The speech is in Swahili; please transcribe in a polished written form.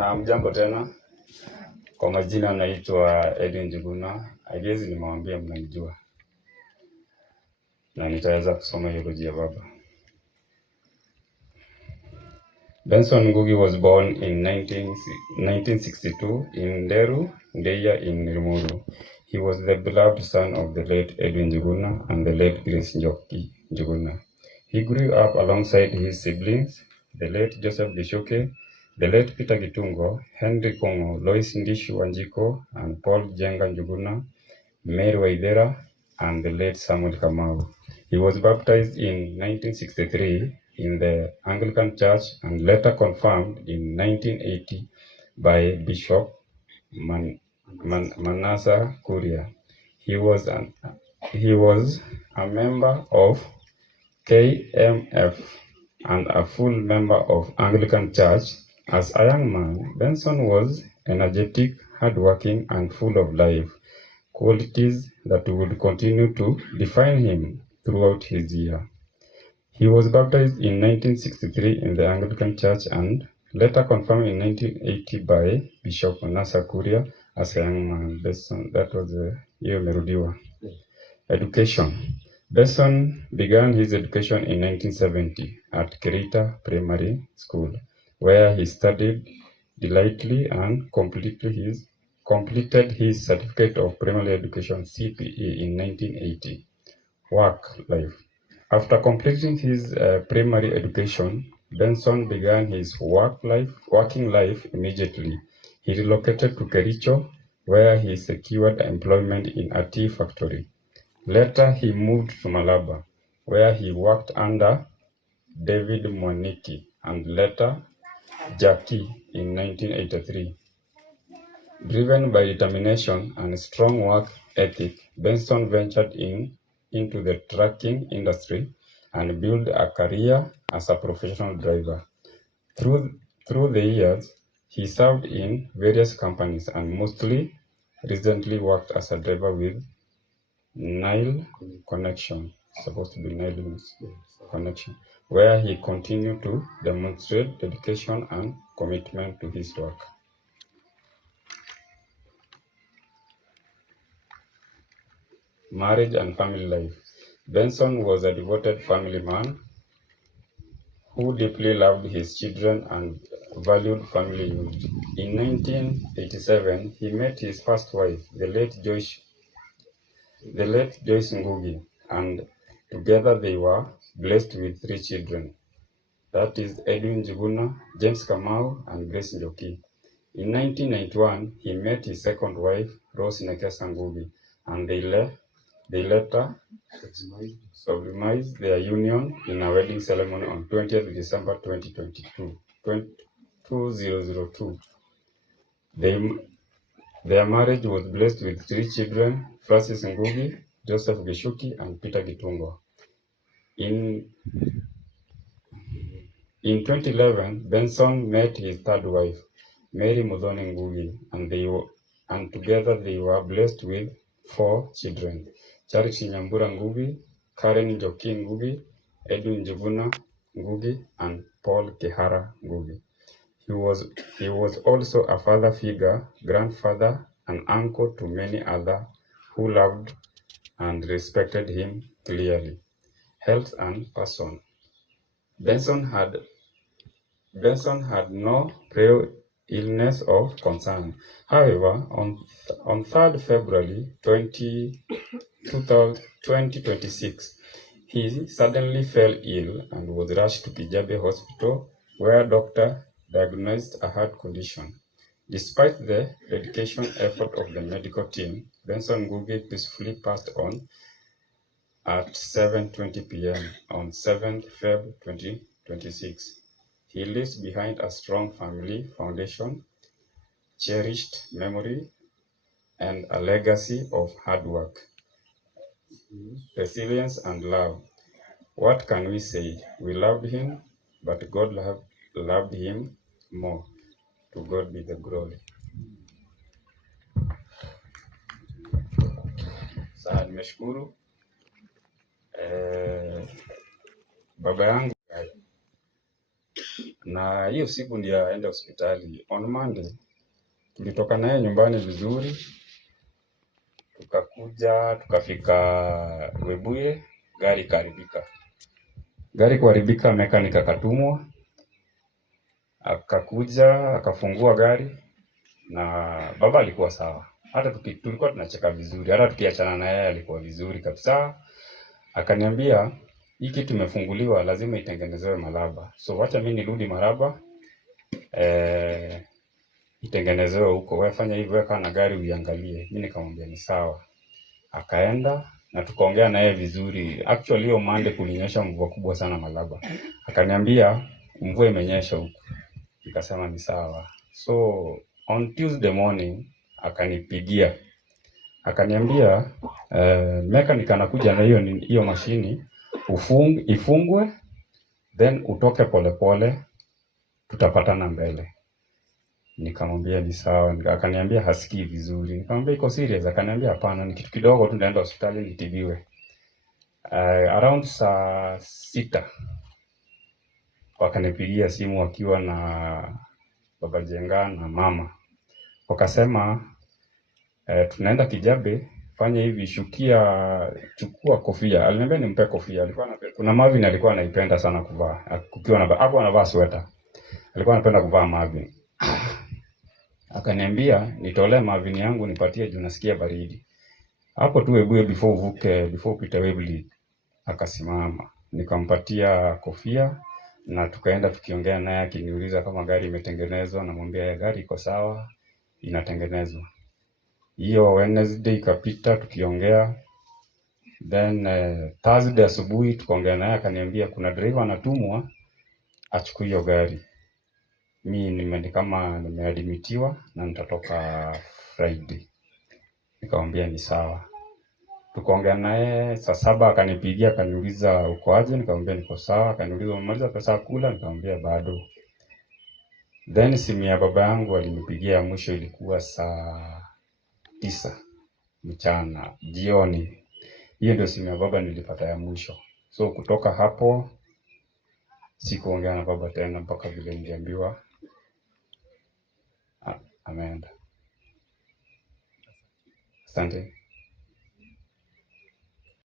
Mjambo tena, kwa majina naitwa Edwin Njuguna. I guess nimewambia mnanijua na nitaweza kusoma biolojia ya baba. Benson Ngugi was born in 1962 in Nderu, Ndeia in Limuru. He was the beloved son of the late Edwin Njuguna and the late Grace Njoki Njuguna. He grew up alongside his siblings, the late Joseph Gishuke, the late Peter Gitungo, Henry Kongo, Lois Ndishu Wanjiko, and Paul Jenga Njuguna, Mary Waithera, and the late Samuel Kamau. He was baptized in 1963 in the Anglican Church and later confirmed in 1980 by Bishop Manasa Kuria. He was a member of KMF and a full member of Anglican Church. As a young man, Benson was energetic, hardworking, and full of life, qualities that would continue to define him throughout his year. He was baptized in 1963 in the Anglican Church and later confirmed in 1980 by Bishop Manasa Kuria as a young man. Benson, that was hiyo imerudiwa. Education. Benson began his education in 1970 at Kirita Primary School, where he studied diligently and completed his Certificate of Primary Education CPE in 1980. Work life. After completing his primary education, Benson began his working life immediately. He relocated to Kericho, where he secured employment in a tea factory. Later, he moved to Malaba, where he worked under David Mwaniki and later Jackie in 1983. Driven by determination and strong work ethic, Benson ventured into the trucking industry and built a career as a professional driver. Through the years, he served in various companies and mostly recently worked as a driver with Nile Connection, supposed to be Nile Connection, where he continued to demonstrate dedication and commitment to his work. Marriage and family life. Benson was a devoted family man who deeply loved his children and valued family unity. In 1987, he met his first wife, the late Joyce Ngugi, and together they were blessed with 3 children. That is Edwin Njuguna, James Kamau, and Grace Njoki. In 1991, he met his second wife, Rose Nekesa Ngugi, and they later solemnized their union in a wedding ceremony on 20th December 2002. Their marriage was blessed with 3 children, Francis Ngugi, Joseph Gishuki, and Peter Gitungo. In 2011, Benson met his third wife, Mary Muthoni Ngugi, and together they were blessed with 4 children, Charity Nyambura Ngugi, Karen Njoki Ngugi, Edwin Njuguna Ngugi, and Paul Kihara Ngugi. He was also a father figure, grandfather, and uncle to many others who loved and respected him clearly. Health and person. Benson had no prior illness of concern. However, on 3rd February 2026, he suddenly fell ill and was rushed to Kijabe Hospital, where doctor diagnosed a heart condition. Despite the dedication effort of the medical team, Benson Ngugi peacefully passed on at 7:20 p.m. on 7th Feb 2026. He leaves behind a strong family foundation, cherished memory, and a legacy of hard work, resilience, and love. What can we say? We loved him, but God loved him more. To God be the glory. Sasa nimeshukuru baba yangu na hiyo siku ndio aende hospitali. On Monday tulitoka naye nyumbani vizuri, tukakuja tukafika Webuye, gari kuharibika. Gari kuharibika, mechanic akatumwa, akakuja akafungua gari na baba alikuwa sawa. Hata tulikuwa tunacheka vizuri, hata tukiachana na yeye alikuwa vizuri kabisa. Akaniambia hii kitu imefunguliwa, lazima itengenezewe Malaba, so wacha mimi nirudi Malaba itengenezewe huko, wewe fanya hivyo, weka na gari uiangalie. Mimi nikamwambia ni sawa. Akaenda na tukaongea na yeye vizuri. Actually hiyo Monday kulinyesha mvua kubwa sana Malaba. Akaniambia mvua imenyesha huko. Nikasema ni sawa. So on Tuesday morning akanipigia. Akaniambia mechanic anakuja na hiyo mashini ifungwe, then utoke polepole, tutapatana mbele. Nikamwambia ni sawa. Akaniambia hasikii vizuri. Nikamwambia iko serious? Akaniambia hapana, ni kitu kidogo tu, naenda hospitali nitibiwe. Around saa 6 wakanipigia simu wakiwa na baba Jenga na mama. Wakasema tunaenda Kijabe, fanya hivi, chukua kofia. Aliniambia nimpe kofia. Kuna Marvin alikuwa anaipenda sana kuvaa. Kukiwa na hapo anavaa sweater. Alikuwa anapenda kuvaa Marvin. Akaniambia nitolee Marvin yangu nipatie juu nasikia baridi. Hapo tu Webuye before upite Webuye. Akasimama. Nikampatia kofia na tukaenda tukiongea naye, akiniuliza kama gari imetengenezwa, na mwambia gari iko sawa, inatengenezwa. Hiyo Wednesday ikapita tukiongea. Then Thursday asubuhi tukaongea naye, akaniambia kuna driver anatumwa achukue hiyo gari. Mimi kama nimeadmitiwa na nitatoka Friday. Nikamwambia ni sawa. Tukaongea naye saa 7 akanipigia, akaniuliza uko aje? Nikamwambia niko sawa. Akaniuliza umemaliza pesa kula? Nikamwambia bado. Then simu ya baba yangu alinipigia ya mwisho ilikuwa saa 9 mchana jioni. Hiyo ndio simu ya baba nilipata ya mwisho. So kutoka hapo sikuongea na baba tena mpaka vile niliambiwa ameenda. Asante.